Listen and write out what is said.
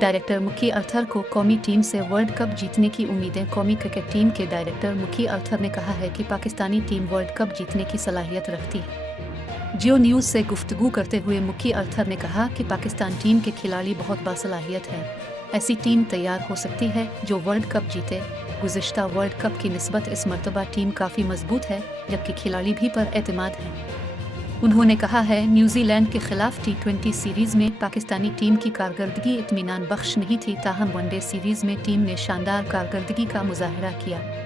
Director मुकी अर्थर को कौमी टीम से वर्ल्ड कप जीतने की उम्मीदें। कौमी क्रिकेट टीम के डायरेक्टर मुकी अर्थर ने कहा है कि पाकिस्तानी टीम वर्ल्ड कप जीतने की सलाहियत रखती है। जियो न्यूज़ से गुफ्तगू करते हुए मुकी अर्थर ने कहा कि पाकिस्तान टीम के खिलाड़ी बहुत बासलाहियत हैं। ऐसी टीम तैयार हो सकती है जो वर्ल्ड कप जीते। गुज़िश्ता वर्ल्ड कप की निस्बत इस मरतबा टीम काफ़ी मजबूत है, जबकि खिलाड़ी भी पर एतमाद हैं। उन्होंने कहा है, न्यूजीलैंड के खिलाफ T20 सीरीज़ में पाकिस्तानी टीम की कारकर्दगी इत्मीनान बख्श नहीं थी, ताहम वनडे सीरीज़ में टीम ने शानदार कारकर्दगी का मुजाहरा किया।